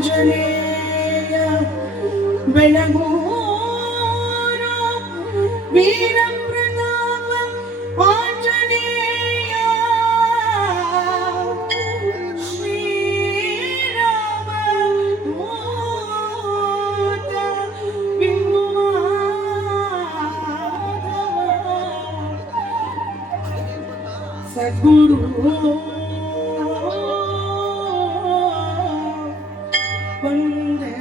Anjaneya ಬೆಳಗೂರು Veer Pratap Anjaneya Shriram ಮೂತ Sadhguru Vande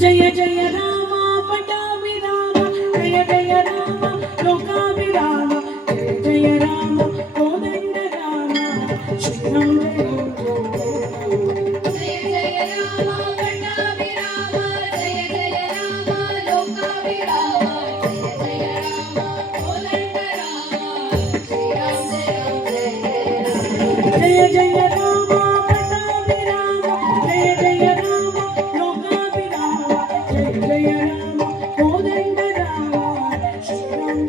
Jai Jai Ram पटाभिराम Jai Jai Ram लोकाभिराम Jai Jai Ram Kodanda Ram Shriram Jai Jai Ram पटाभिराम Jai Jai Ram लोकाभिराम Jai Jai Ram Kodanda Ram Shriram Jai Jai Ram पटाभिराम Jai Jai Ram लोकाभिराम Jai Jai Ram Kodanda Ram Shriram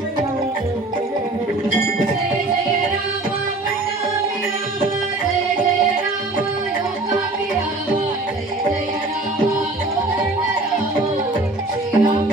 Jai Jai Ram पटाभिराम Jai Jai Ram लोकाभिराम Jai Jai Ram Kodanda Ram Shriram Ram Ram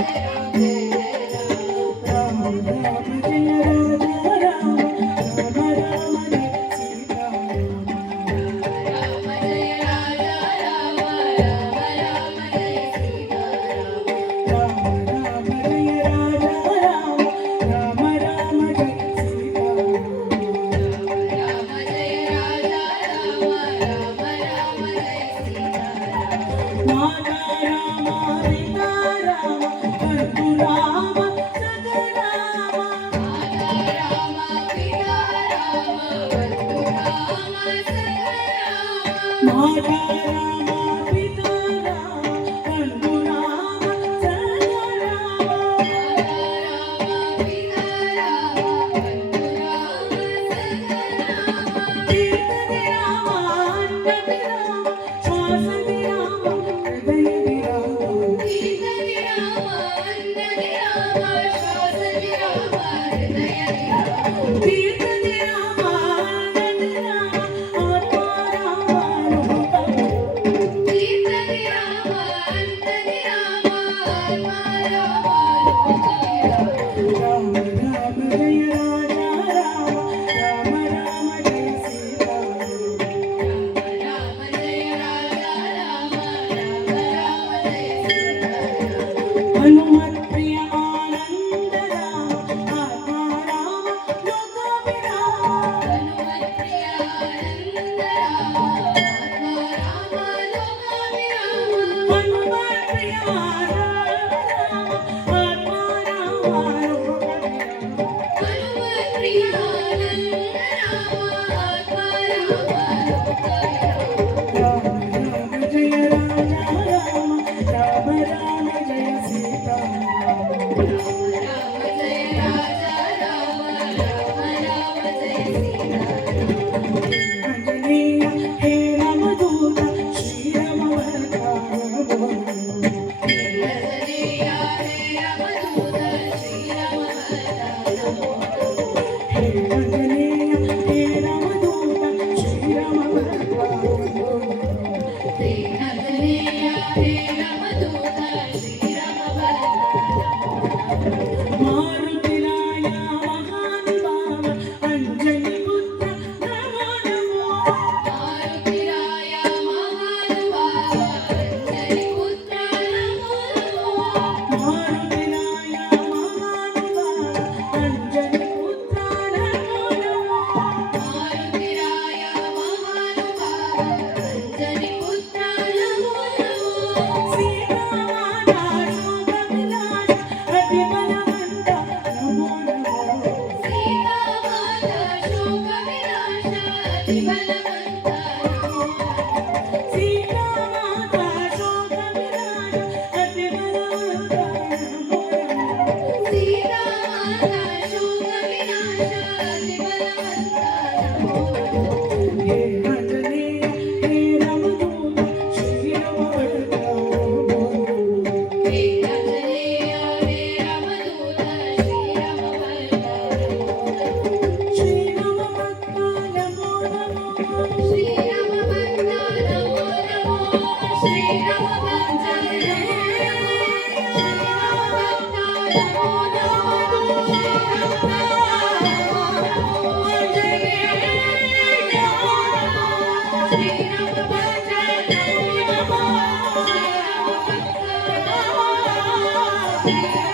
Jai Ram Ram Ram Jai Ram Ram Jai Sita Ram